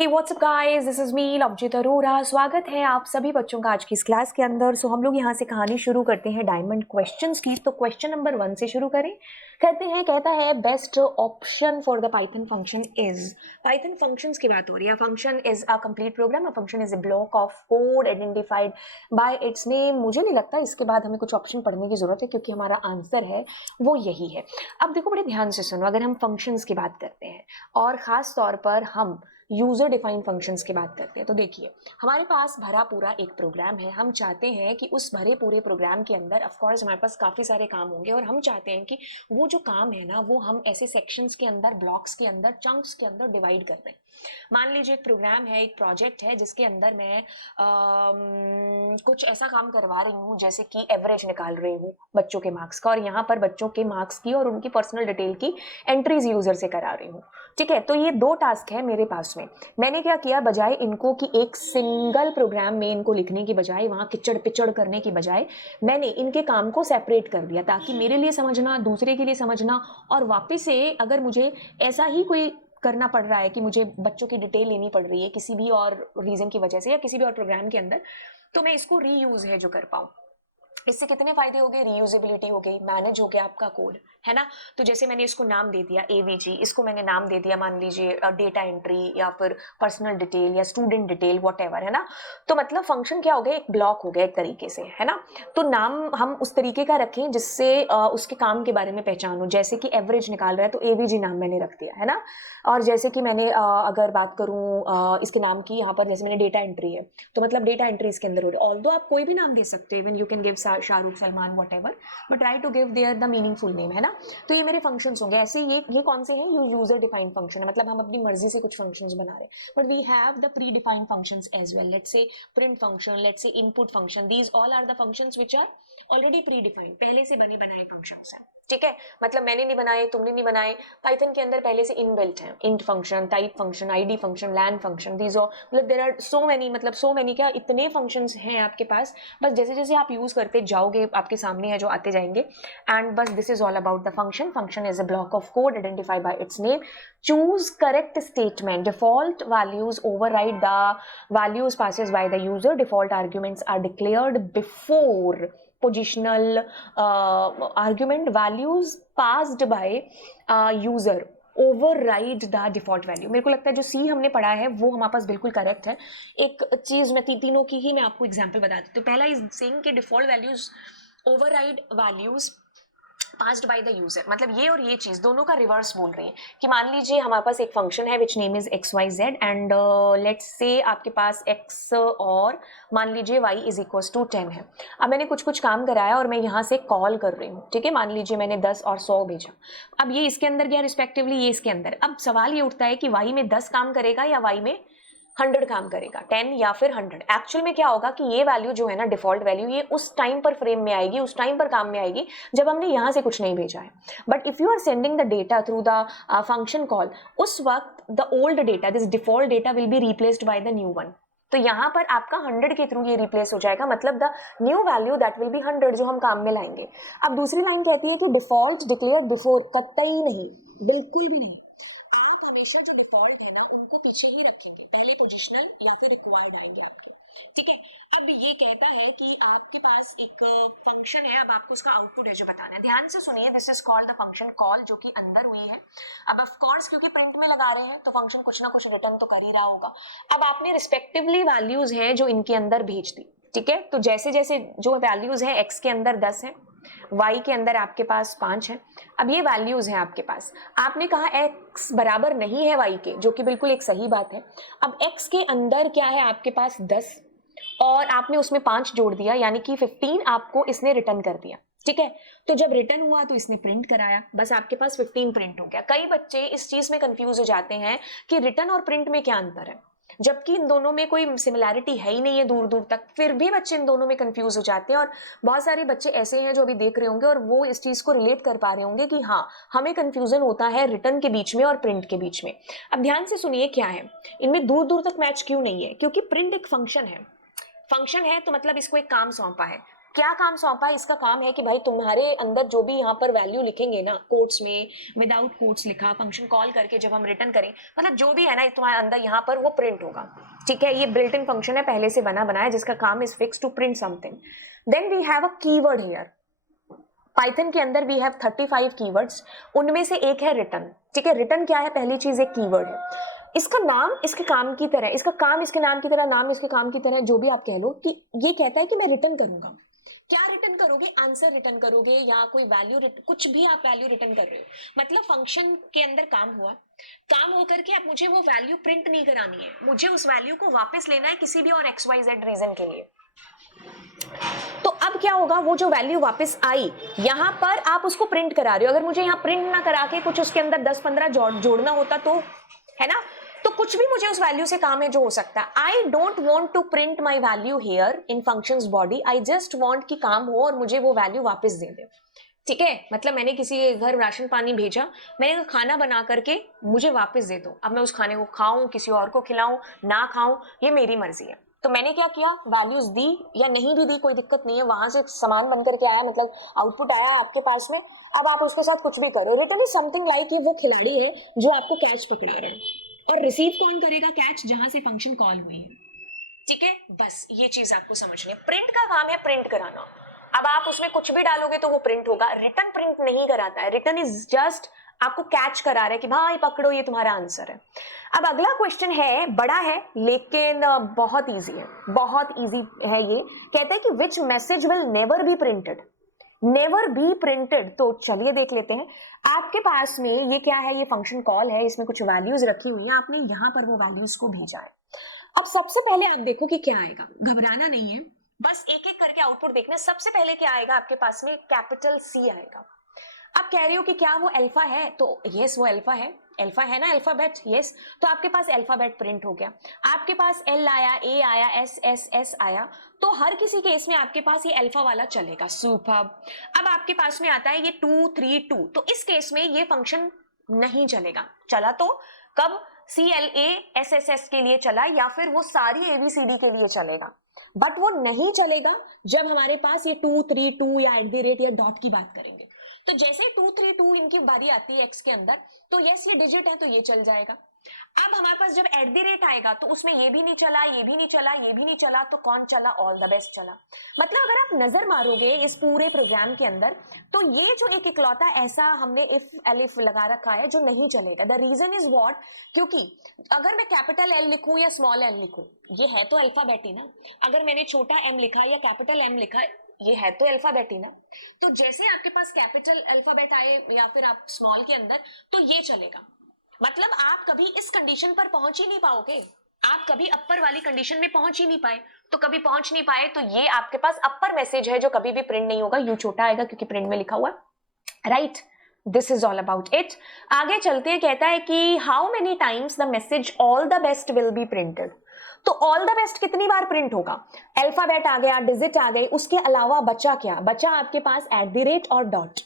Hey, what's up guys? This is me, Lovejeet Arora. स्वागत है आप सभी बच्चों का आज की इस क्लास के अंदर। हम लोग यहाँ से कहानी शुरू करते हैं डायमंड क्वेश्चंस की। तो क्वेश्चन नंबर 1 से शुरू करें। कहता है best option for the Python function is. Python functions की बात हो रही है। Function is a complete program, a function is a block of code identified by its name. मुझे नहीं लगता इसके बाद हमें कुछ ऑप्शन पढ़ने की जरूरत है, क्योंकि हमारा आंसर है वो यही है। अब देखो बड़े ध्यान से सुनो, अगर हम फंक्शंस की बात करते हैं और खास तौर पर हम यूजर डिफाइंड फंक्शंस की बात करते हैं, तो देखिए हमारे पास भरा पूरा एक प्रोग्राम है। हम चाहते हैं कि उस भरे पूरे प्रोग्राम के अंदर ऑफ कोर्स हमारे पास काफ़ी सारे काम होंगे, और हम चाहते हैं कि वो जो काम है ना वो हम ऐसे सेक्शंस के अंदर, ब्लॉक्स के अंदर, चंक्स के अंदर डिवाइड कर दें। मान लीजिए एक प्रोग्राम है, एक प्रोजेक्ट है जिसके अंदर मैं कुछ ऐसा काम करवा रही हूँ जैसे कि एवरेज निकाल रही हूँ बच्चों के मार्क्स का, और यहाँ पर बच्चों के मार्क्स की और उनकी पर्सनल डिटेल की एंट्रीज यूजर से करा रही हूँ। ठीक है, तो ये 2 टास्क है मेरे पास में। मैंने क्या किया, बजाय इनको कि एक सिंगल प्रोग्राम में इनको लिखने की बजाय, वहां किचड़ पिचड़ करने की बजाय, मैंने इनके काम को सेपरेट कर दिया, ताकि मेरे लिए समझना, दूसरे के लिए समझना, और वापस से अगर मुझे ऐसा ही कोई करना पड़ रहा है कि मुझे बच्चों की डिटेल लेनी पड़ रही है किसी भी और रीजन की वजह से या किसी भी और प्रोग्राम के अंदर, तो मैं इसको रीयूज है जो कर पाऊँ। इससे कितने फायदे हो गए, रीयूजेबिलिटी हो गई, मैनेज हो गया आपका कोड, है ना। तो जैसे मैंने इसको नाम दे दिया एवीजी, इसको मैंने नाम दे दिया मान लीजिए डेटा एंट्री या फिर पर्सनल डिटेल या स्टूडेंट डिटेल, व्हाटएवर, है ना। तो मतलब फंक्शन क्या हो गया, एक ब्लॉक हो गया एक तरीके से, है ना। तो नाम हम उस तरीके का रखें जिससे उसके काम के बारे में पहचान हो। जैसे कि एवरेज निकाल रहा है तो एवीजी नाम मैंने रख दिया, है ना। और जैसे कि मैंने अगर बात करूँ इसके नाम की, यहाँ पर जैसे मैंने डेटा एंट्री है, तो मतलब डेटा एंट्री इसके अंदर हो रही है। ऑल्दो आप कोई भी नाम दे सकते हो, even you can give Shahrukh, Salman, whatever, but try to give their the meaningful name, है ना। तो ये मेरे फंक्शंस होंगे। ऐसे ये कौन से हैं, यूजर डिफाइंड फंक्शन है, मतलब हम अपनी मर्जी से कुछ फंक्शंस बना रहे हैं। But we have the predefined functions as well. Let's say print function, let's say input function, these all are the functions which are already predefined, पहले से बने बनाए फंक्शंस हैं। ठीक है, मतलब मैंने नहीं बनाए, तुमने नहीं बनाए, पाइथन के अंदर पहले से इनबिल्ट है। Int function, type function, ID function, len function, these all, मतलब देयर आर सो मेनी, मतलब सो मेनी क्या, इतने फंक्शंस हैं आपके पास। बस जैसे जैसे आप यूज करते जाओगे आपके सामने है जो आते जाएंगे। एंड बस this is all about the function. Function is a block of code identified by its name. Choose correct statement. Default values override the values passes by the user. Default arguments are declared before positional argument. Values passed by user override the default value. मेरे को लगता है जो सी हमने पढ़ा है वो हमारे पास बिल्कुल करेक्ट है। एक चीज मैं तीनों की ही मैं आपको एग्जांपल बताती हूँ। तो पहला इज सेइंग कि default values override values passed by the user, मतलब ये और ये चीज दोनों का रिवर्स बोल रही है। कि मान लीजिए हमारे पास एक फंक्शन है which name is X Y Z, and let's say आपके पास x और मान लीजिए y इज इक्वल टू 10 है। अब मैंने कुछ कुछ काम कराया और मैं यहाँ से कॉल कर रही हूँ। ठीक है, मान लीजिए मैंने 10 और 100 भेजा। अब ये इसके अंदर गया रिस्पेक्टिवली, ये इसके अंदर। अब सवाल ये उठता है कि y में 10 काम करेगा या y में 100 काम करेगा, 10 या फिर 100। एक्चुअल में क्या होगा कि ये वैल्यू जो है ना, डिफॉल्ट वैल्यू, ये उस टाइम पर फ्रेम में आएगी, उस टाइम पर काम में आएगी जब हमने यहाँ से कुछ नहीं भेजा है। But if you are sending the data through the function call, उस वक्त the old data, this default data will be replaced by the new one. तो यहाँ पर आपका 100 के थ्रू ये रिप्लेस हो जाएगा, मतलब the new value that will B 100 जो हम काम में लाएंगे। अब दूसरी लाइन कहती है कि डिफॉल्ट डिक्लेयर्ड बिफोर, कतई नहीं, बिल्कुल भी नहीं। आप हमेशा जो डिफॉल्ट है ना उनको पीछे ही रखेंगे, पहले पोजिशनल या फिर रिक्वायर्ड आएंगे आपके। ठीक है, अब ये कहता है कि आपके पास एक फंक्शन है, अब आपको उसका आउटपुट है जो बताना है। ध्यान से सुनिए, this is called the function call, जो कि अंदर हुई है। अब ऑफ कोर्स क्योंकि प्रिंट में लगा रहे हैं तो फंक्शन कुछ ना कुछ रिटर्न तो कर ही रहा होगा। अब आपने रिस्पेक्टिवली वैल्यूज हैं जो इनके अंदर भेज दी। ठीक है, तो जैसे जैसे जो वैल्यूज है, x के अंदर 10 है, y के अंदर आपके पास 5 है। अब ये वैल्यूज हैं आपके पास। आपने कहा x बराबर नहीं है y के, जो कि बिल्कुल एक सही बात है। अब x के अंदर क्या है आपके पास 10, और आपने उसमें 5 जोड़ दिया, यानी कि 15 आपको इसने रिटर्न कर दिया। ठीक है, तो जब रिटर्न हुआ तो इसने प्रिंट कराया, बस आपके पास 15 प्रिंट हो गया। कई बच्चे इस चीज में कंफ्यूज हो जाते हैं कि रिटर्न और प्रिंट में क्या अंतर है, जबकि इन दोनों में कोई सिमिलैरिटी है ही नहीं है दूर दूर तक। फिर भी बच्चे इन दोनों में कंफ्यूज हो जाते हैं, और बहुत सारे बच्चे ऐसे हैं जो अभी देख रहे होंगे और वो इस चीज को रिलेट कर पा रहे होंगे कि हाँ, हमें कंफ्यूजन होता है रिटर्न के बीच में और प्रिंट के बीच में। अब ध्यान से सुनिए क्या है, इनमें दूर दूर तक मैच क्यों नहीं है, क्योंकि प्रिंट एक फंक्शन है। फंक्शन है तो मतलब इसको एक काम सौंपा है। क्या काम सौंपा है? इसका काम है कि भाई तुम्हारे अंदर जो भी यहाँ पर वैल्यू लिखेंगे ना, कोट्स में, विदाउट कोट्स लिखा, फंक्शन कॉल करके जब हम रिटर्न करें, मतलब जो भी है ना तुम्हारे अंदर यहाँ पर वो प्रिंट होगा, ठीक है। ये बिल्ट इन फंक्शन है, पहले से बना बनाया, जिसका काम is fix to print something. Then we have a keyword here. Python के अंदर वी हैव 35 कीवर्ड्स, उनमें से एक है रिटर्न, ठीक है। रिटर्न क्या है? पहली चीज एक कीवर्ड है। इसका नाम इसके काम की तरह, इसका काम इसके नाम की तरह, नाम इसके काम की तरह, जो भी आप कह लो, कि ये कहता है कि मैं रिटर्न करूंगा। क्या रिटर्न करोगे? आंसर रिटर्न करोगे या कोई वैल्यू, कुछ भी आप वैल्यू रिटर्न कर रहे हो। मतलब फंक्शन के अंदर काम हुआ, काम होकर के अब मुझे वो वैल्यू प्रिंट नहीं करानी है, मुझे उस वैल्यू को वापस लेना है किसी भी और XYZ रीजन के लिए। तो अब क्या होगा? वो जो वैल्यू वापस आई, यहां पर आप उसको प्रिंट करा रहे हो। अगर मुझे यहां प्रिंट ना करा के कुछ उसके अंदर 10-15 जोड़ना होता तो, है ना, तो कुछ भी मुझे उस वैल्यू से काम है जो हो सकता है। I don't want to print my value here in functions body, I just want कि काम हो और मुझे वो वैल्यू वापस दे दे, ठीक है। मतलब मैंने किसी के घर राशन पानी भेजा, मैंने खाना बना करके मुझे वापस दे दो। अब मैं उस खाने को खाऊं, किसी और को खिलाऊं, ना खाऊं, ये मेरी मर्जी है। तो मैंने क्या किया? वैल्यूज दी या नहीं भी दी, कोई दिक्कत नहीं है, वहां से सामान बन करके आया, मतलब आउटपुट आया आपके पास में। अब आप उसके साथ कुछ भी करो। रिटर्न इज समथिंग लाइक, ये वो खिलाड़ी है जो आपको कैच पकड़ा रहे हैं, और रिसीव कौन करेगा? कैच, जहां से फंक्शन कॉल हुई है, ठीक है। बस ये चीज आपको समझनी है। प्रिंट का काम है प्रिंट कराना। अब आप उसमें कुछ भी डालोगे तो वो प्रिंट होगा। रिटर्न प्रिंट नहीं कराता है, रिटर्न इज जस्ट आपको कैच करा रहा है कि भाई पकड़ो, ये तुम्हारा आंसर है। अब अगला क्वेश्चन है, बड़ा है लेकिन बहुत इजी है, बहुत इजी है ये। कहता है कि which message will never be printed, never be printed. तो चलिए देख लेते हैं। आपके पास में ये क्या है? ये फंक्शन कॉल है, इसमें कुछ वैल्यूज रखी हुई है, आपने यहां पर वो वैल्यूज को भेजा है। अब सबसे पहले आप देखो कि क्या आएगा, घबराना नहीं है, बस एक एक करके आउटपुट देखना। सबसे पहले क्या आएगा आपके पास में? कैपिटल C आएगा। आप कह रहे हो कि क्या वो अल्फा है? तो यस, वो अल्फा है, अल्फा है ना, अल्फाबेट, यस। तो आपके पास अल्फाबेट प्रिंट हो गया। आपके पास L आया, A आया, S आया, तो हर किसी केस में आपके पास ये अल्फा वाला चलेगा। सुपर्ब। अब आपके पास में आता है ये 2 3 2, तो इस केस में ये फंक्शन नहीं चलेगा। चला तो कब? CLASSS के लिए चला, या फिर वो सारी ABCD के लिए चलेगा। बट वो नहीं चलेगा जब हमारे पास ये 2 3 2 या @ या डॉट की बात करेंगे। तो जैसे 2 3 2 इनकी बारी आती है x के अंदर, तो यस ये डिजिट है तो ये चल जाएगा। अब हमारे पास जब @ आएगा तो उसमें ये भी नहीं चला, ये भी नहीं चला, ये भी नहीं चला, तो कौन चला? ऑल द बेस्ट चला। मतलब अगर आप नजर मारोगे इस पूरे प्रोग्राम के अंदर, तो ये जो एक इकलौता ऐसा हमने इफ एलिफ लगा रखा है जो नहीं चलेगा। The reason is what? क्योंकि अगर मैं कैपिटल L लिखूं या स्मॉल l लिखूं, ये है तो अल्फाबेट ही ना। अगर मैंने छोटा m लिखा या कैपिटल M लिखा, ये है तो अल्फाबेट ही ना। तो जैसे आपके पास कैपिटल अल्फाबेट आए या फिर आप स्मॉल के अंदर, तो ये चलेगा। मतलब आप कभी इस कंडीशन पर पहुंच ही नहीं पाओगे, आप कभी अपर वाली कंडीशन में पहुंच ही नहीं पाए। तो कभी पहुंच नहीं पाए तो ये आपके पास अपर मैसेज है जो कभी भी प्रिंट नहीं होगा, यू छोटा आएगा क्योंकि प्रिंट में लिखा हुआ, right. This is all about it. आगे चलते कहता है कि how many times the message all the best will be printed. तो ऑल द बेस्ट कितनी बार प्रिंट होगा? अल्फाबेट आ गया, डिजिट आ गई, उसके अलावा बचा क्या? बचा आपके पास @ और डॉट।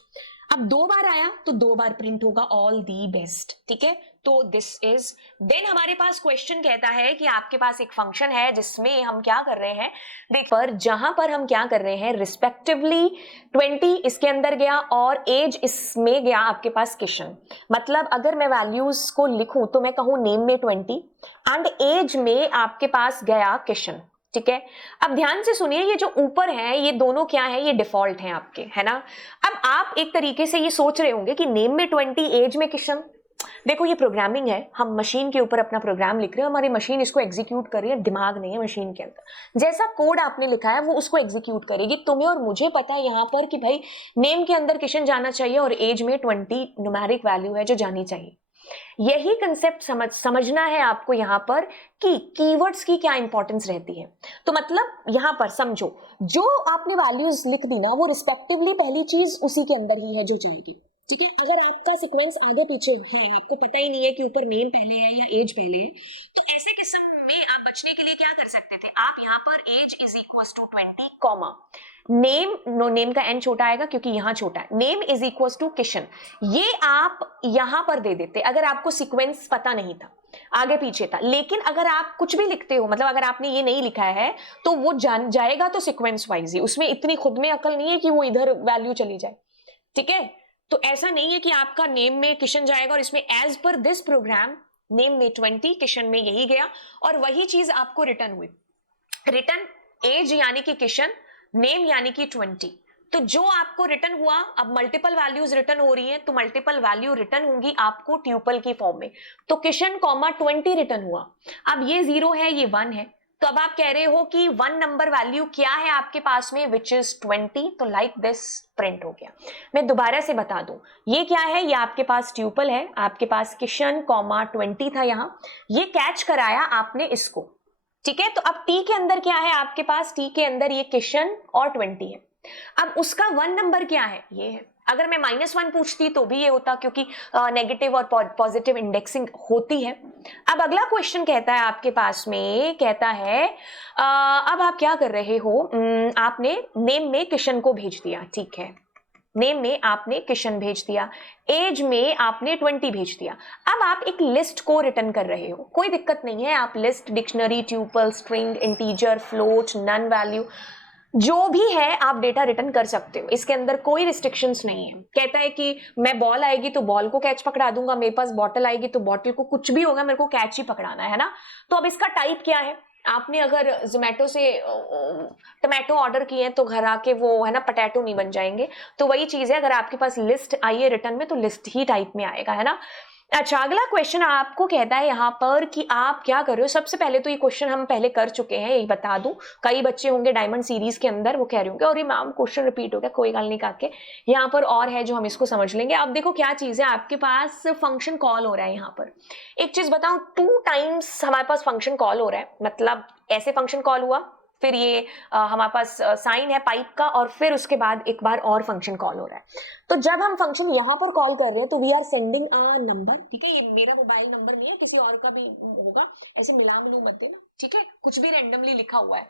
अब 2 बार आया तो 2 बार प्रिंट होगा ऑल दी बेस्ट, ठीक है। तो दिस इज, देन हमारे पास क्वेश्चन कहता है कि आपके पास एक फंक्शन है जिसमें हम क्या कर रहे हैं, देख पर जहां पर हम क्या कर रहे हैं, रिस्पेक्टिवली 20 इसके अंदर गया और एज इसमें गया आपके पास किशन। मतलब अगर मैं वैल्यूज को लिखूं तो मैं कहूं नेम में 20 एंड एज में आपके पास गया किशन, ठीक है। अब ध्यान से सुनिए, ये जो ऊपर है ये दोनों क्या है? ये डिफॉल्ट हैं आपके, है ना। अब आप एक तरीके से ये सोच रहे होंगे कि नेम में 20, एज में किशन। देखो ये प्रोग्रामिंग है, हम मशीन के ऊपर अपना प्रोग्राम लिख रहे हैं, हमारी मशीन इसको एग्जीक्यूट कर रही है, दिमाग नहीं है मशीन के अंदर। जैसा कोड आपने लिखा है वो उसको एग्जीक्यूट करेगी। तुम्हें और मुझे पता है यहाँ पर कि भाई नेम के अंदर किशन जाना चाहिए और एज में 20 न्यूमेरिक वैल्यू है जो जानी चाहिए। यही कंसेप्ट समझना है आपको यहाँ पर कि कीवर्ड्स की क्या इंपॉर्टेंस रहती है। तो मतलब यहाँ पर समझो, जो आपने वैल्यूज लिख दी ना, वो रिस्पेक्टिवली पहली चीज उसी के अंदर ही है जो जाएगी, ठीक है। अगर आपका सीक्वेंस आगे पीछे है, आपको पता ही नहीं है कि ऊपर नेम पहले है या एज पहले है, तो ऐसे किस्म में आप बचने के लिए क्या कर सकते थे? आप यहाँ पर age is equal to 20 comma name, no name का n छोटा आएगा क्योंकि यहाँ छोटा है, name is equal to Kishan, ये आप यहां पर दे देते अगर आपको सीक्वेंस पता नहीं था। आगे पीछे था। लेकिन अगर आप कुछ भी लिखते हो, मतलब अगर आपने ये नहीं लिखा है तो वो जान जाएगा तो सीक्वेंस वाइज ही, उसमें इतनी खुद में अकल नहीं है कि वो इधर वैल्यू चली जाए, ठीक है। तो ऐसा नहीं है कि आपका नेम में किशन जाएगा और इसमें as per this programme name में 20, किशन में यही गया और वही चीज आपको रिटर्न हुई। रिटर्न एज यानी कि किशन, नेम यानी कि 20। तो जो आपको रिटर्न हुआ, अब मल्टीपल वैल्यूज रिटर्न हो रही हैं तो मल्टीपल वैल्यू रिटर्न होंगी आपको ट्यूपल की फॉर्म में। तो किशन कॉमा 20 रिटर्न हुआ। अब ये 0 है, ये 1 है, तो अब आप कह रहे हो कि 1 नंबर वैल्यू क्या है आपके पास में, विच इज 20। तो लाइक दिस प्रिंट हो गया। मैं दोबारा से बता दूं, ये क्या है, ये आपके पास ट्यूपल है, आपके पास किशन कॉमा 20 था यहां, ये कैच कराया आपने इसको, ठीक है। तो अब टी के अंदर क्या है आपके पास, टी के अंदर ये किशन और 20 है। अब उसका 1 नंबर क्या है, ये है। अगर मैं -1 पूछती तो भी ये होता, क्योंकि नेगेटिव और पॉजिटिव इंडेक्सिंग होती है। अब अगला क्वेश्चन कहता है आपके पास में, कहता है अब आप क्या कर रहे हो, आपने नेम में किशन को भेज दिया, ठीक है, नेम में आपने किशन भेज दिया, एज में आपने 20 भेज दिया। अब आप एक लिस्ट को रिटर्न कर रहे हो, कोई दिक्कत नहीं है, आप list, dictionary, tuple, string, integer, float, none value, जो भी है आप डेटा रिटर्न कर सकते हो, इसके अंदर कोई रिस्ट्रिक्शंस नहीं है। कहता है कि मैं बॉल आएगी तो बॉल को कैच पकड़ा दूंगा, मेरे पास बॉटल आएगी तो बॉटल को, कुछ भी होगा मेरे को कैच ही पकड़ाना है ना। तो अब इसका टाइप क्या है, आपने अगर जोमेटो से टमाटो ऑर्डर किए हैं तो घर आके वो है ना पटैटो नहीं बन जाएंगे। तो वही चीज है, अगर आपके पास लिस्ट आई है रिटर्न में तो लिस्ट ही टाइप में आएगा, है ना। अच्छा, अगला क्वेश्चन आपको कहता है यहाँ पर कि आप क्या कर रहे हो। सबसे पहले तो ये क्वेश्चन हम पहले कर चुके हैं, ये बता दूं, कई बच्चे होंगे डायमंड सीरीज के अंदर, वो कह रहे होंगे और ये मैम क्वेश्चन रिपीट हो गया, कोई गल नहीं करके यहाँ पर और है जो हम इसको समझ लेंगे। अब देखो क्या चीज है, आपके पास फंक्शन कॉल हो रहा है यहाँ पर। एक चीज बताऊं, 2 टाइम्स हमारे पास फंक्शन कॉल हो रहा है, मतलब ऐसे फंक्शन कॉल हुआ, फिर ये हमारे पास साइन है पाइप का, और फिर उसके बाद एक बार और फंक्शन कॉल हो रहा है। तो जब हम फंक्शन यहाँ पर कॉल कर रहे हैं तो we are sending a number, ठीक है, ये मेरा मोबाइल नंबर नहीं है, किसी और का भी होगा, ऐसे मिला मिलू मत देना, ठीक है, कुछ भी रैंडमली लिखा हुआ है।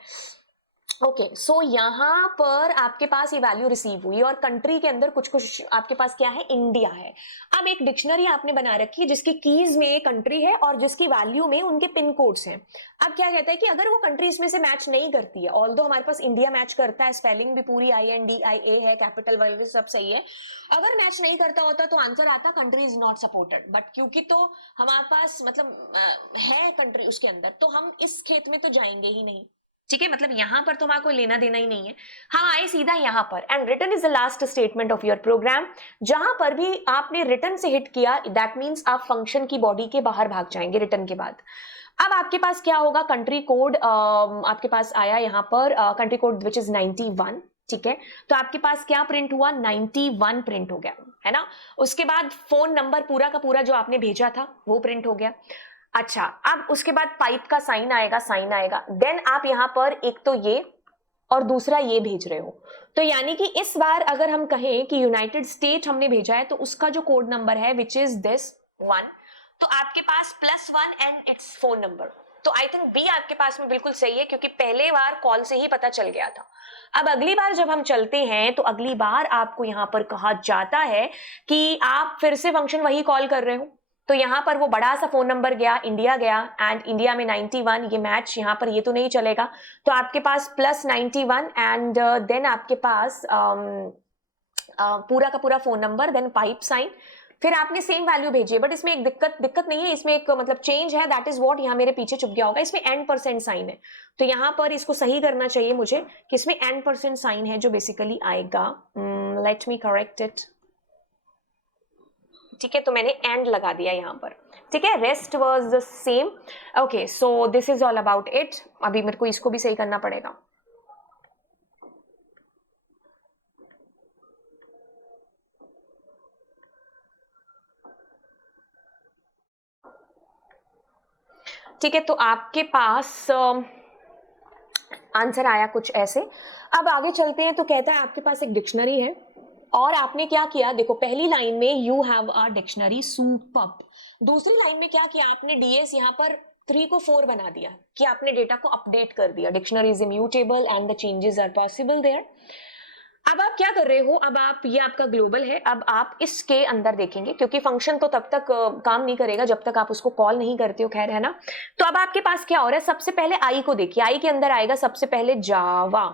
ओके, सो यहाँ पर आपके पास ये वैल्यू रिसीव हुई और कंट्री के अंदर कुछ कुछ आपके पास क्या है, इंडिया है। अब एक डिक्शनरी आपने बना रखी है जिसकी कीज में कंट्री है और जिसकी वैल्यू में उनके पिन कोड्स हैं। अब क्या कहता है कि अगर वो कंट्री इसमें से मैच नहीं करती है, ऑल्दो हमारे पास इंडिया मैच करता है, स्पेलिंग भी पूरी INDIA है, कैपिटल वर्ड सब सही है, अगर मैच नहीं करता होता तो आंसर आता country is not supported. But क्योंकि तो हमारे पास मतलब है कंट्री उसके अंदर, तो हम इस खेत में तो जाएंगे ही नहीं, ठीक है, मतलब यहां पर तो हमारा कोई लेना देना ही नहीं है। हम आए सीधा यहां पर, and return is the last statement of your program. जहां पर भी आपने रिटर्न से हिट किया, दैट मींस आप फंक्शन की बॉडी के बाहर भाग जाएंगे रिटर्न के बाद। अब आपके पास क्या होगा, कंट्री कोड आपके पास आया यहाँ पर, कंट्री कोड विच इज 91, ठीक है। तो आपके पास क्या प्रिंट हुआ, 91 प्रिंट हो गया, है ना। उसके बाद फोन नंबर पूरा का पूरा जो आपने भेजा था वो प्रिंट हो गया। अच्छा, अब उसके बाद पाइप का साइन आएगा, साइन आएगा, देन आप यहां पर एक तो ये और दूसरा ये भेज रहे हो। तो यानी कि इस बार अगर हम कहें कि यूनाइटेड स्टेट हमने भेजा है तो उसका जो कोड नंबर है विच इज दिस 1, तो आपके पास +1 एंड इट्स फोन नंबर। तो आई थिंक बी आपके पास में बिल्कुल सही है, क्योंकि पहले बार कॉल से ही पता चल गया था। अब अगली बार जब हम चलते हैं तो अगली बार आपको यहां पर कहा जाता है कि आप फिर से फंक्शन वही कॉल कर रहे हो। तो यहां पर वो बड़ा सा फोन नंबर गया, इंडिया गया, एंड इंडिया में 91, ये मैच यहां पर ये तो नहीं चलेगा। तो आपके पास +91 एंड देन आपके पास पूरा का पूरा phone number, then pipe sign, फिर आपने सेम वैल्यू भेजी है। बट इसमें एक दिक्कत नहीं है, इसमें एक मतलब चेंज है, दैट इज व्हाट यहाँ मेरे पीछे चुप गया होगा, इसमें n% साइन है। तो यहाँ पर इसको सही करना चाहिए मुझे कि इसमें n% साइन है जो बेसिकली आएगा। लेट मी करेक्ट इट, ठीक है, तो मैंने एंड लगा दिया यहाँ पर, ठीक है, rest was the same. Okay, so this is all about it. अभी मेरे को इसको भी सही करना पड़ेगा। ठीक है, तो आपके पास आंसर आया कुछ ऐसे। अब आगे चलते हैं, तो कहता है आपके पास एक डिक्शनरी है और आपने क्या किया, देखो पहली लाइन में you have a dictionary superb, दूसरी लाइन में क्या किया आपने, DS यहाँ पर 3 को 4 बना दिया कि आपने डेटा को अपडेट कर दिया, dictionary is immutable and the changes are possible there. अब आप क्या कर रहे हो, अब आप, ये आपका ग्लोबल है, अब आप इसके अंदर देखेंगे क्योंकि फंक्शन तो तब तक काम नहीं करेगा जब तक आप उसको कॉल नहीं करते हो, खैर है ना। तो अब आपके पास क्या हो रहा है, सबसे पहले आई को देखिए, आई के अंदर आएगा सबसे पहले जावा।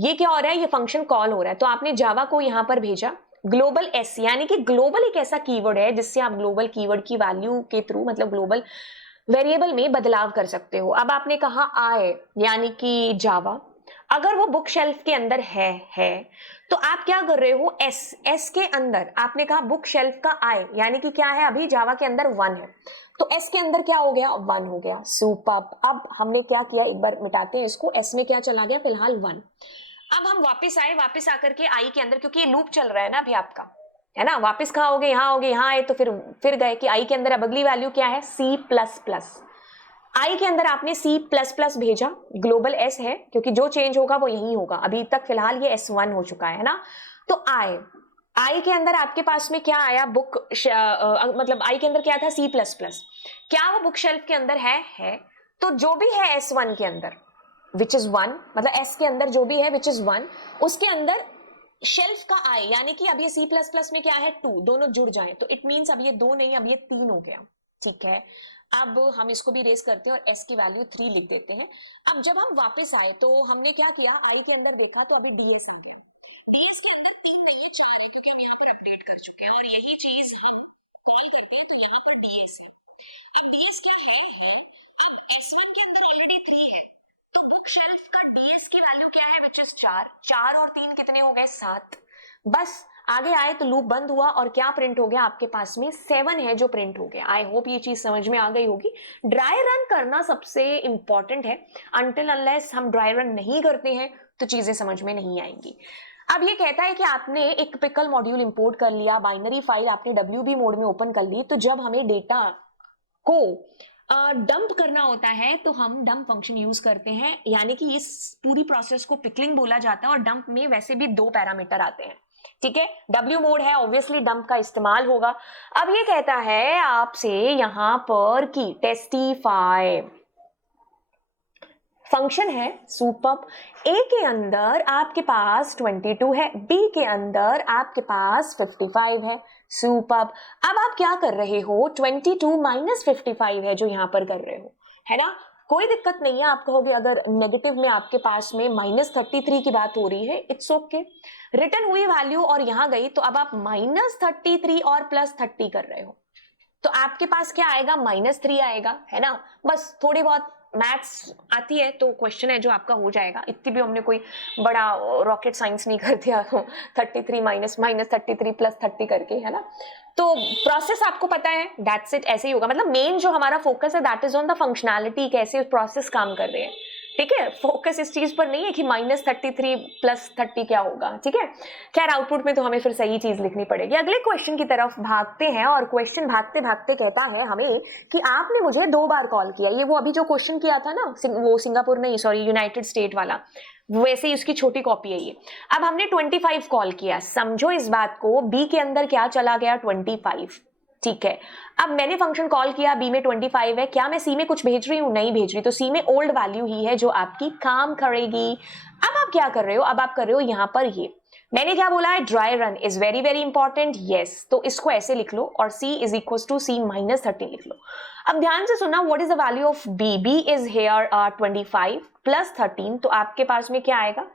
ये क्या हो रहा है, ये फंक्शन कॉल हो रहा है, तो आपने जावा को यहां पर भेजा। ग्लोबल एस, यानी कि ग्लोबल एक ऐसा कीवर्ड है जिससे आप ग्लोबल कीवर्ड की वैल्यू के थ्रू, मतलब ग्लोबल वेरिएबल में बदलाव कर सकते हो। अब आपने कहा आई, यानी कि जावा, अगर वो बुक शेल्फ के अंदर है तो आप क्या कर रहे हो, एस के अंदर आपने कहा बुक शेल्फ का आई, यानी कि क्या है, अभी जावा के अंदर 1 है, तो एस के अंदर क्या हो गया, 1 हो गया, सुपर। अब हमने क्या किया, एक बार मिटाते हैं इसको, एस में क्या चला गया, फिलहाल 1। अब हम वापस आए, वापस आकर के आई के अंदर, क्योंकि ये लूप चल रहा है ना अभी आपका, है ना, वापस कहाँ हो गए, यहाँ हो गए, यहाँ आए तो फिर गए कि आई के अंदर अब अगली वैल्यू क्या है, सी प्लस प्लस। आई के अंदर आपने सी प्लस प्लस भेजा, ग्लोबल एस है क्योंकि जो चेंज होगा वो यही होगा, अभी तक फिलहाल ये S1 हो चुका है ना। तो आई के अंदर आपके पास में क्या आया, बुक मतलब आई के अंदर क्या था, सी प्लस प्लस, क्या वो बुक शेल्फ के अंदर है। तो जो भी है S1 के अंदर विच इज 1, मतलब एस के अंदर जो भी है विच इज 1, उसके अंदर शेल्फ का आई, यानी कि अब ये सी प्लस प्लस में क्या है, 2, दोनों जुड़ जाएं तो इट मींस अब ये 2 नहीं, अब ये 3 हो गया, ठीक है। अब हम इसको भी रेस करते हैं और एस की वैल्यू 3 लिख देते हैं। अब जब हम वापस आए तो हमने क्या किया, आई के अंदर देखा तो अभी डीएस आ गया, डीएस के अंदर 3 नहीं है, 4 है, क्योंकि हम यहाँ पर अपडेट कर चुके हैं और यही चीज हम कॉल करते हैं, तो यहाँ पर डीएस है। अब डीएस क्या है, अब x1 के अंदर ऑलरेडी 3 है, तो बुक शेल्फ का डीएस की वैल्यू क्या है, विच इज 4, 4 और 3 कितने हो गए, 7। बस आगे आए तो लूप बंद हुआ और क्या प्रिंट हो गया आपके पास में, 7 है जो प्रिंट हो गया। आई होप ये चीज समझ में आ गई होगी। ड्राई रन करना सबसे इंपॉर्टेंट है, अनटिल अनलेस हम ड्राई रन नहीं करते हैं तो चीजें समझ में नहीं आएंगी। अब ये कहता है कि आपने एक पिकल मॉड्यूल इंपोर्ट कर लिया, बाइनरी फाइल आपने WB मोड में ओपन कर ली, तो जब हमें डेटा को डंप करना होता है तो हम डंप फंक्शन यूज करते हैं, यानी कि इस पूरी प्रोसेस को पिकलिंग बोला जाता है। और डंप में वैसे भी 2 पैरामीटर आते हैं, ठीक है, W मोड है, ऑब्वियसली डंप का इस्तेमाल होगा। अब ये कहता है आपसे यहां पर कि टेस्टिफाई फंक्शन है, सुपर। ए के अंदर आपके पास 22 है, बी के अंदर आपके पास 55 है, सुपर। अब आप क्या कर रहे हो, 22 माइनस 55 है जो यहां पर कर रहे हो, है ना, कोई दिक्कत नहीं है। आप कहोगे अगर नेगेटिव में आपके पास में -33 की बात हो रही है, इट्स ओके, रिटर्न हुई वैल्यू और यहां गई, तो अब आप -33 और +30 कर रहे हो, तो आपके पास क्या आएगा, -3 आएगा, है ना। बस थोड़ी बहुत मैथ्स आती है तो क्वेश्चन है जो आपका हो जाएगा, इतनी भी हमने कोई बड़ा रॉकेट साइंस नहीं कर दिया 33 माइनस -33 +30 करके, है ना। तो प्रोसेस आपको पता है, दैट्स इट, ऐसे ही होगा। मतलब मेन जो हमारा फोकस है that is on the functionality, कैसे प्रोसेस काम कर रहे हैं, ठीक है। फोकस इस चीज पर नहीं है कि -33 +30 क्या होगा, ठीक है। खैर आउटपुट में तो हमें फिर सही चीज लिखनी पड़ेगी। अगले क्वेश्चन की तरफ भागते हैं और क्वेश्चन भागते भागते कहता है हमें कि आपने मुझे 2 बार कॉल किया। ये वो अभी जो क्वेश्चन किया था ना, वो सिंगापुर नहीं, सॉरी, यूनाइटेड स्टेट वाला, वैसे ही उसकी छोटी कॉपी है ये। अब हमने 25 कॉल किया, समझो इस बात को, बी के अंदर क्या चला गया, 25, ठीक है। अब मैंने फंक्शन कॉल किया, बी में 25 है, क्या मैं सी में कुछ भेज रही हूं, नहीं भेज रही, तो सी में ओल्ड वैल्यू ही है जो आपकी काम करेगी। अब आप क्या कर रहे हो, अब आप कर रहे हो यहां पर ये, मैंने क्या बोला है, dry run is very very important, yes, तो इसको ऐसे लिख लो और c is equal to c -13 लिख लो। अब ध्यान से सुनना, what is the value of b, b is here 25 + 13, तो आपके पास में क्या आएगा,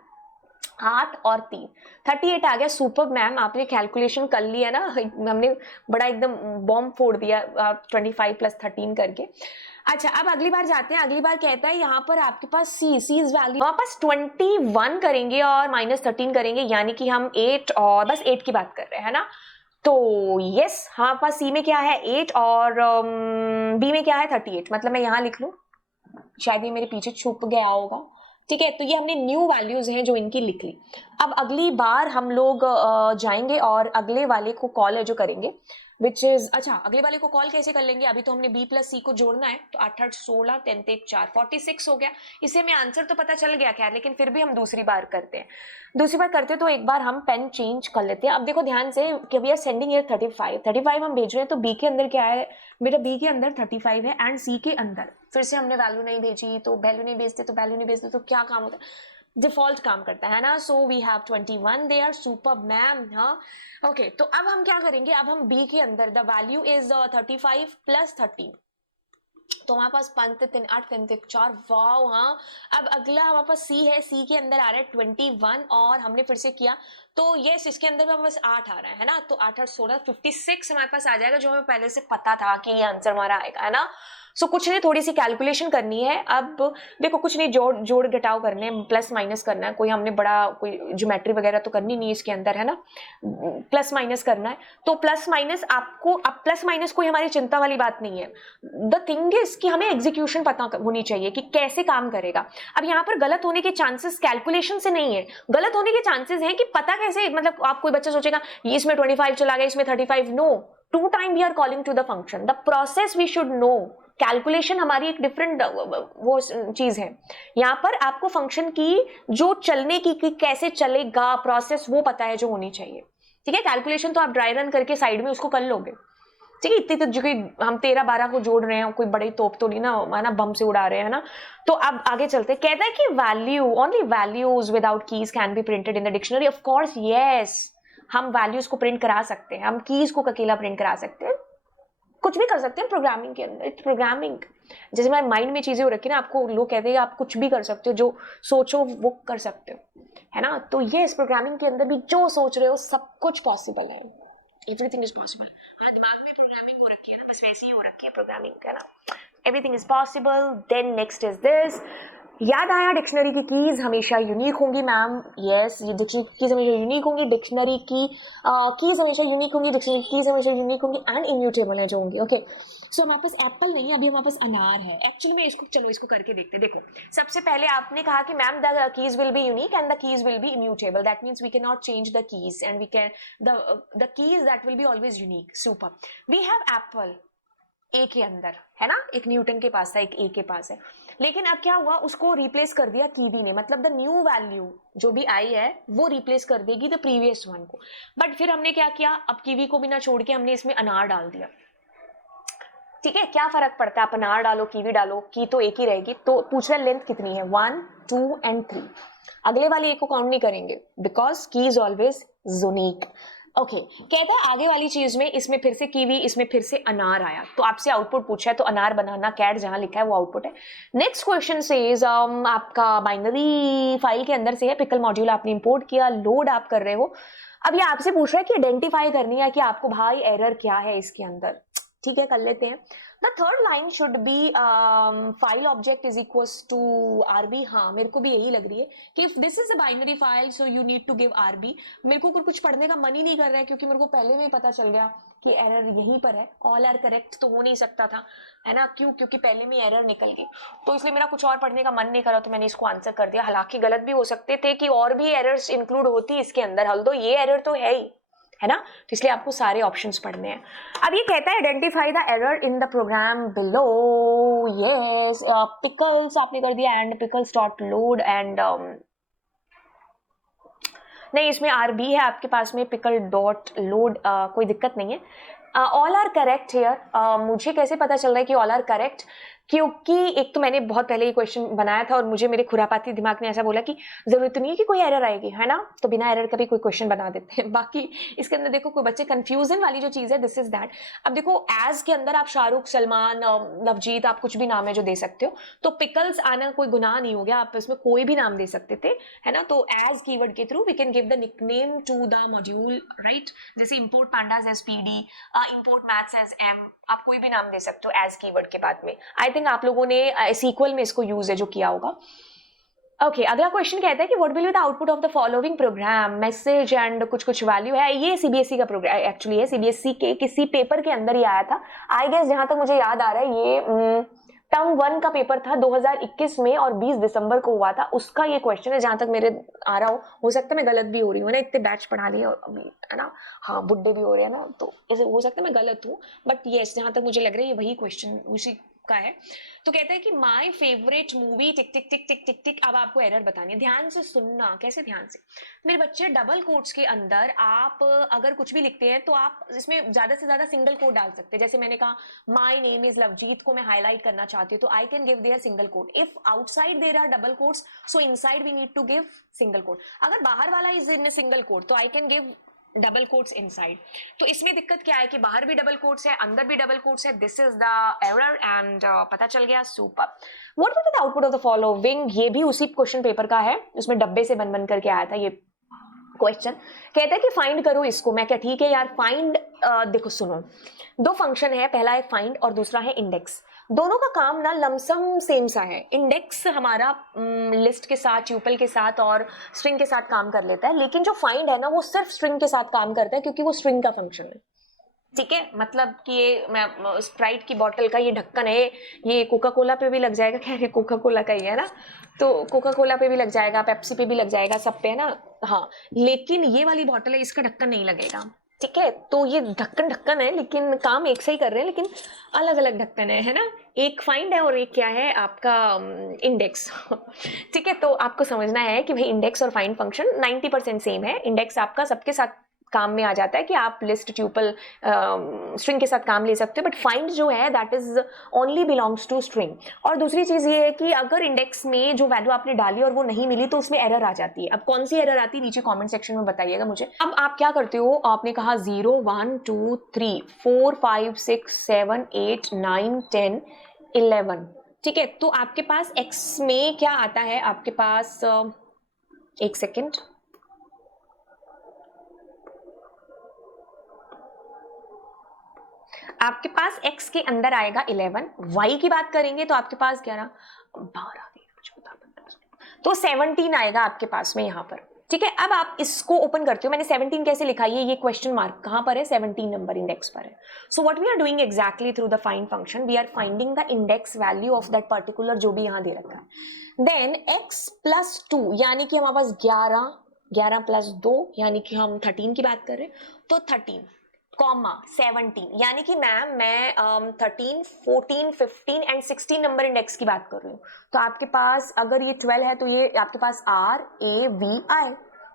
8 और 3, 38 आ गया। सुपर मैम, आपने कैलकुलेशन कर लिया ना, हमने बड़ा एकदम बॉम्ब फोड़ दिया 25 + 13 करके। अच्छा, अब अगली बार जाते हैं। अगली बार कहता है यहाँ पर आपके पास सी इज वैल्यू, वापस 21 करेंगे और -13 करेंगे, यानी कि हम 8 और बस 8 की बात कर रहे हैं, है ना। तो यस, हमारे पास सी में क्या है 8 और बी में क्या है 38, मतलब मैं यहाँ लिख लूँ, शायद ये मेरे पीछे छुप गया होगा, ठीक है। तो ये हमने न्यू वैल्यूज हैं जो इनकी लिख ली। अब अगली बार हम लोग जाएंगे और अगले वाले को कॉल है जो करेंगे, विच इज, अच्छा, अगले वाले को कॉल कैसे कर लेंगे, अभी तो हमने b + c को जोड़ना है, तो 8 8 16 10 1 4 46 हो गया। इसे में आंसर तो पता चल गया, खैर, लेकिन फिर भी हम दूसरी बार करते हैं। दूसरी बार करते तो एक बार हम पेन चेंज कर लेते हैं। अब देखो ध्यान से कि वी आर सेंडिंग हियर 35 हम भेज रहे हैं, तो b के अंदर क्या है मेरा, b के अंदर 35 है एंड c के अंदर फिर से हमने वैल्यू नहीं भेजी, तो वैल्यू नहीं भेजते तो वैल्यू नहीं भेजते तो क्या काम होता है, डिफॉल्ट काम करता है ना. So we have 21 there. Super ma'am. हाँ ओके. तो अब हम क्या करेंगे, अब हम बी के अंदर द वैल्यू इज 35 प्लस 13. तो हमारे पास 5 3 8 3 3 4. वाओ. हाँ अब अगला हमारे पास सी है. सी के अंदर आ रहा है 21 और हमने फिर से किया तो यस इसके अंदर भी हमारे पास 8 आ रहा है ना. तो 8 8 16 56 हमारे पास आ जाएगा, जो हमें पहले से पता था कि ये आंसर हमारा आएगा, है ना. सो कुछ नहीं, थोड़ी सी कैलकुलेशन करनी है. अब देखो कुछ नहीं, जोड़ घटाव करने, प्लस माइनस करना है. कोई हमने बड़ा कोई ज्योमेट्री वगैरह तो करनी नहीं इसके अंदर, है ना. प्लस माइनस करना है. तो प्लस माइनस आपको, अब प्लस माइनस कोई हमारी चिंता वाली बात नहीं है. द थिंग इज कि हमें एग्जीक्यूशन पता होनी चाहिए कि कैसे काम करेगा. अब यहाँ पर गलत होने के चांसेस कैलकुलेशन से नहीं है, गलत होने के चांसेस हैं कि पता कैसे, मतलब आप कोई बच्चा सोचेगा ये इसमें 25 चला गया, इसमें 35. No, 2 time we are calling to the function. The process we should know. Calculation हमारी एक डिफरेंट वो चीज है. यहाँ पर आपको फंक्शन की जो चलने की कैसे चलेगा प्रोसेस वो पता है जो होनी चाहिए. ठीक है. कैलकुलेशन तो आप ड्राई रन करके साइड में उसको कर लोगे. ठीक है. इतनी तो जो कि हम 13-12 को जोड़ रहे हैं, कोई बड़ी तोप तो नहीं ना, है ना, बम से उड़ा रहे हैं ना. तो अब आगे चलते. कहता है कि value only values without keys can be printed in the dictionary. Of course yes, हम वैल्यूज को प्रिंट करा सकते हैं, हम कीज को अकेला प्रिंट करा सकते हैं, कुछ भी कर सकते हैं प्रोग्रामिंग के अंदर. It's programming. जैसे मेरे माइंड में चीजें हो रखी है ना, आपको लोग कहते हैं आप कुछ भी कर सकते हो, जो सोचो वो कर सकते हो, है ना. तो ये इस प्रोग्रामिंग के अंदर भी जो सोच रहे हो सब कुछ पॉसिबल है. Everything is possible. हाँ दिमाग में प्रोग्रामिंग हो रखी है ना, बस वैसी ही हो रखी है प्रोग्रामिंग, है ना. Everything is possible. Then next is this. याद आया डिक्शनरी की कीज हमेशा यूनिक होंगी मैम. यस, ये डिक्शनरी की कीज हमेशा यूनिक होंगी. डिक्शनरी की कीज हमेशा यूनिक होंगी. डिक्शनरी की कीज हमेशा यूनिक होंगी एंड इम्यूटेबल है जो होंगी. ओके. सो हमारे पास एप्पल नहीं, अभी हमारे पास अनार है. एक्चुअली में इसको, चलो इसको करके देखते. देखो सबसे पहले आपने कहा कि ma'am the keys will be unique and the keys will be immutable. That means we can not change the keys and we can the keys that will be always unique. Super. We have apple A के अंदर, है ना. एक Newton के पास था, एक ए के पास है. लेकिन अब क्या हुआ, उसको रिप्लेस कर दिया कीवी ने. मतलब द न्यू वैल्यू जो भी आई है वो रिप्लेस कर देगी द प्रीवियस वन को. बट फिर हमने क्या किया, अब कीवी को भी ना छोड़ के हमने इसमें अनार डाल दिया. ठीक है. क्या फर्क पड़ता है, आप अनार डालो कीवी डालो, की तो एक ही रहेगी. तो पूछ रहा है लेंथ कितनी है, 1 2 एंड 3. अगले वाले एक को काउंट नहीं करेंगे बिकॉज की इज ऑलवेज यूनिक. ओके. कहता है आगे वाली चीज में, इसमें फिर से कीवी, इसमें फिर से अनार आया. तो आपसे आउटपुट पूछा है तो अनार बनाना कैट जहां लिखा है वो आउटपुट है. नेक्स्ट क्वेश्चन से आपका बाइनरी फाइल के अंदर से है. पिकल मॉड्यूल आपने इंपोर्ट किया, लोड आप कर रहे हो. अब ये आपसे पूछ रहा है कि आइडेंटिफाई करनी है कि आपको भाई एरर क्या है इसके अंदर. ठीक है, कर लेते हैं. The third line should be file object is equals to RB. हाँ मेरे को भी यही लग रही है कि if this is a binary file so you need to give RB. मेरे को कुछ पढ़ने का मन ही नहीं कर रहा है क्योंकि मेरे को पहले में पता चल गया कि एरर यहीं पर है. ऑल आर करेक्ट तो हो नहीं सकता था, है ना. क्यों? क्योंकि पहले में एरर निकल गई. तो इसलिए मेरा कुछ और पढ़ने का मन नहीं करा तो मैंने इसको आंसर कर दिया. हालांकि गलत भी हो सकते थे कि और भी एरर्स इंक्लूड होती इसके अंदर, हल्दो ये एरर तो है ही, है ना. तो इसलिए आपको सारे ऑप्शंस पढ़ने हैं. अब ये कहता है identify the error in the program below. Yes, pickles आपने कर दिया एंड पिकल्स डॉट लोड एंड नहीं, इसमें आरबी है आपके पास में, पिकल डॉट लोड. कोई दिक्कत नहीं है. All are correct here. मुझे कैसे पता चल रहा है कि ऑल आर करेक्ट, क्योंकि एक तो मैंने बहुत पहले ये क्वेश्चन बनाया था और मुझे मेरे खुरापाती दिमाग ने ऐसा बोला कि जरूरत नहीं है कि कोई एरर आएगी, है ना. तो बिना एरर का भी कोई क्वेश्चन बना देते हैं. बाकी इसके अंदर देखो कोई बच्चे कंफ्यूजन वाली जो चीज है, दिस इज दैट. अब देखो एज के अंदर आप शाहरुख, सलमान, नवजीत, आप कुछ भी नाम है जो दे सकते हो. तो पिकल्स आना कोई गुनाह नहीं हो गया, आप इसमें कोई भी नाम दे सकते थे, है ना. तो एज कीवर्ड के through we can give the nickname to the module, right. जैसे import pandas as PD, import maths as M, आप कोई भी नाम दे सकते हो एज कीवर्ड के बाद में. आई थिंक आप लोगों ने सीक्वल में इसको यूज है जो किया होगा. ओके. अगला क्वेश्चन कहता है कि what will be the output of the following programme. Message and कुछ वैल्यू है. ये सीबीएसई का प्रोग्राम एक्चुअली है, सीबीएसई के किसी पेपर के अंदर ही आया था. आई गेस जहां तक मुझे याद आ रहा है ये टर्म 1 का पेपर था 2021 में और 20 दिसंबर को हुआ था. उसका ये क्वेश्चन है जहां तक मेरे आ रहा हो सकता है मैं गलत भी हो रही हूँ ना, इतने बैच पढ़ा लिए अभी, है ना. हाँ बुड्ढे भी हो रहे हैं ना, तो ऐसे हो सकता है मैं गलत हूँ, बट येस जहां तक मुझे लग रहा है ये वही क्वेश्चन, उसी का है। तो कहता है कि माय फेवरेट मूवी टिक टिक टिक टिक टिक टिक। अब आपको एरर बतानी है, ध्यान से सुनना। कैसे ध्यान से? मेरे बच्चे, डबल कोट्स के अंदर आप अगर कुछ भी लिखते हैं तो आप इसमें ज्यादा से ज्यादा सिंगल कोट डाल सकते हैं। जैसे मैंने कहा माय नेम इज लवजीत को मैं हाईलाइट करना चाहती हूँ, तो I can give there single quote. If outside there are double quotes, so inside we need to give single quote. अगर बाहर वाला इज इन सिंगल कोट तो I can give double quotes inside. तो इसमें दिक्कत क्या है कि बाहर भी डबल कोट्स है, अंदर भी डबल कोट्स है। This is the error and पता चल गया। Super. What will be the output of the following? ये भी उसी क्वेश्चन पेपर का है, उसमें डब्बे से बन बन करके आया था ये क्वेश्चन। कहता है कि फाइंड करो इसको। मैं क्या, ठीक है यार फाइंड। देखो सुनो, दो फंक्शन है, पहला है फाइंड और दूसरा है इंडेक्स। दोनों का काम ना लमसम सेम सा है। इंडेक्स हमारा लिस्ट के साथ, ट्यूपल के साथ और स्ट्रिंग के साथ काम कर लेता है, लेकिन जो फाइंड है ना वो सिर्फ स्ट्रिंग के साथ काम करता है क्योंकि वो स्ट्रिंग का फंक्शन है। ठीक है, मतलब कि ये मैं स्प्राइट की बोतल का ये ढक्कन है, ये कोका कोला पे भी लग जाएगा। खैर ये कोका कोला का ही है ना, तो कोका कोला पे भी लग जाएगा, पेप्सी पे भी लग जाएगा, सब पे है ना। हाँ, लेकिन ये वाली बोतल है, इसका ढक्कन नहीं लगेगा। ठीक है, तो ये ढक्कन ढक्कन है लेकिन काम एक से ही कर रहे हैं, लेकिन अलग अलग ढक्कन है ना। एक फाइंड है और एक क्या है आपका इंडेक्स। ठीक है, तो आपको समझना है कि भाई इंडेक्स और फाइंड फंक्शन 90% सेम है। इंडेक्स आपका सबके साथ काम में आ जाता है कि आप लिस्ट, ट्यूपल, स्ट्रिंग के साथ काम ले सकते हो, बट फाइंड जो है that is only belongs to string. और दूसरी चीज ये है कि अगर इंडेक्स में जो वैल्यू आपने डाली और वो नहीं मिली तो उसमें एरर आ जाती है। अब कौन सी एरर आती है नीचे कमेंट सेक्शन में बताइएगा मुझे। अब आप क्या करते हो, आपने कहा 0 1 2 3 4 5 6 7 8 9 10 11। ठीक है, तो आपके पास एक्स में क्या आता है? आपके पास एक सेकेंड, आपके पास x के अंदर आएगा 11, y की बात करेंगे तो आपके पास 11 12 तो 17 आएगा आपके पास में यहाँ पर। ठीक है, अब आप इसको ओपन करते हो। मैंने 17 कैसे लिखा है? ये क्वेश्चन मार्क कहाँ पर है? 17 नंबर इंडेक्स पर है। So what we are doing exactly through the find function, we are finding the index value of that particular जो भी यहाँ दे रखा है। देन x प्लस 2 यानी कि हमारे पास 11, 11 प्लस 2 यानी कि हम 13 की बात कर रहे हैं, तो 13 कॉमा 17 यानी कि मैम मैं 13 14 15 एंड 16 नंबर इंडेक्स की बात कर रही हूँ। तो आपके पास अगर ये 12 है तो ये आपके पास RAVI,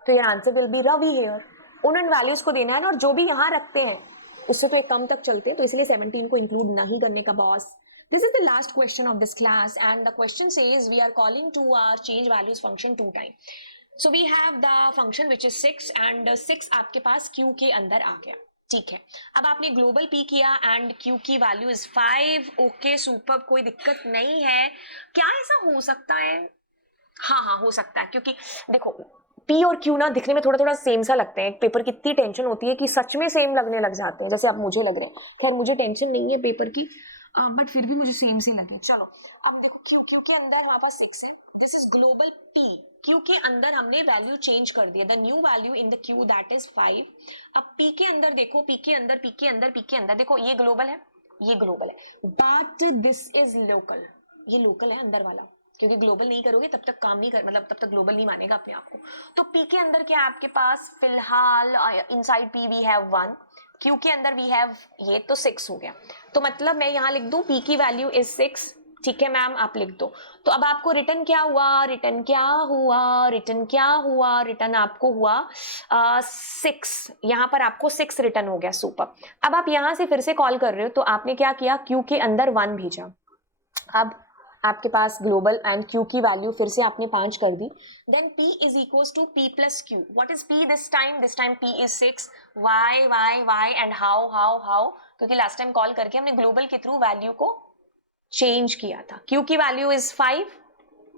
तो ये answer will be Ravi here. उन वैल्यूज को देना है ना, और जो भी यहाँ रखते हैं उससे तो एक कम तक चलते हैं, तो इसलिए 17 को इंक्लूड नहीं करने का boss. This is the last question of this class and the question says we are calling to our change values function two time. So we have the function which is 6 and 6 आपके पास Q के अंदर आ गया। ठीक है, अब आपने global P किया and Q की वैल्यू इज 5। ओके सुपर, कोई दिक्कत नहीं है। क्या ऐसा हो सकता है? हाँ हो सकता है, क्योंकि देखो P और Q ना दिखने में थोड़ा थोड़ा सेम सा लगते हैं। पेपर की इतनी टेंशन होती है कि सच में सेम लगने लग जाते हैं, जैसे अब मुझे लग रहे हैं। खैर मुझे टेंशन नहीं है पेपर की, बट फिर भी मुझे सेम से लगे। चलो अब देखो Q के अंदर हमारे पास 6 है, this is global P। Q के अंदर हमने वैल्यू चेंज कर दिया, the new value in the Q that is 5। अब P के अंदर देखो, P के अंदर देखो, ये ग्लोबल है, ये ग्लोबल है, बट दिस इज लोकल। ये लोकल है अंदर वाला, क्योंकि ग्लोबल नहीं करोगे तब तक काम नहीं कर, मतलब तब तक ग्लोबल नहीं मानेगा अपने आप को। तो P के अंदर क्या है आपके पास? फिलहाल inside P we have 1, Q के अंदर वी हैव ये, तो 6 हो गया। तो मतलब मैं यहाँ लिख दूं P की वैल्यू इज 6। ठीक है मैम, आप लिख दो। तो अब आपको रिटर्न क्या हुआ? रिटर्न आपको हुआ 6। यहाँ पर आपको 6 रिटर्न हो गया। सुपर। अब आप यहाँ से फिर से कॉल कर रहे हो, तो आपने क्या किया? Q के अंदर 1 भेजा। अब आपके पास ग्लोबल एंड Q की वैल्यू फिर से आपने 5 कर दी। Then P is equals to P plus Q। What is P this time? This time P is 6। Why and how, क्योंकि लास्ट टाइम कॉल करके हमने ग्लोबल के थ्रू वैल्यू को चेंज किया था। Q की वैल्यू इज 5,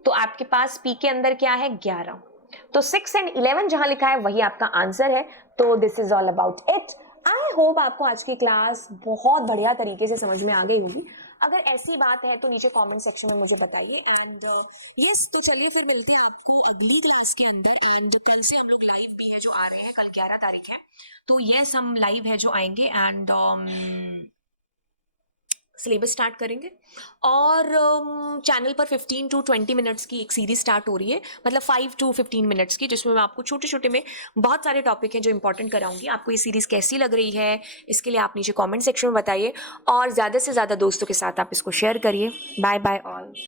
तो आपके पास P के अंदर क्या है? 11। तो 6 एंड 11 जहां लिखा है वही आपका आंसर है। तो this is all about it. I hope आपको आज की क्लास बहुत बढ़िया तरीके से समझ में आ गई होगी। अगर ऐसी बात है तो नीचे कमेंट सेक्शन में मुझे बताइए। एंड यस, तो चलिए फिर मिलते हैं आपको अगली क्लास के अंदर। एंड कल से हम लोग लाइव भी है जो आ रहे हैं, कल 11 तारीख है, तो यस हम लाइव है जो आएंगे। एंड सिलेबस स्टार्ट करेंगे और चैनल पर 15 to 20 मिनट्स की एक सीरीज स्टार्ट हो रही है, मतलब 5 to 15 मिनट्स की, जिसमें मैं आपको छोटे छोटे में बहुत सारे टॉपिक हैं जो इंपॉर्टेंट कराऊंगी। आपको ये सीरीज़ कैसी लग रही है इसके लिए आप नीचे कमेंट सेक्शन में बताइए और ज़्यादा से ज़्यादा दोस्तों के साथ आप इसको शेयर करिए। Bye bye all.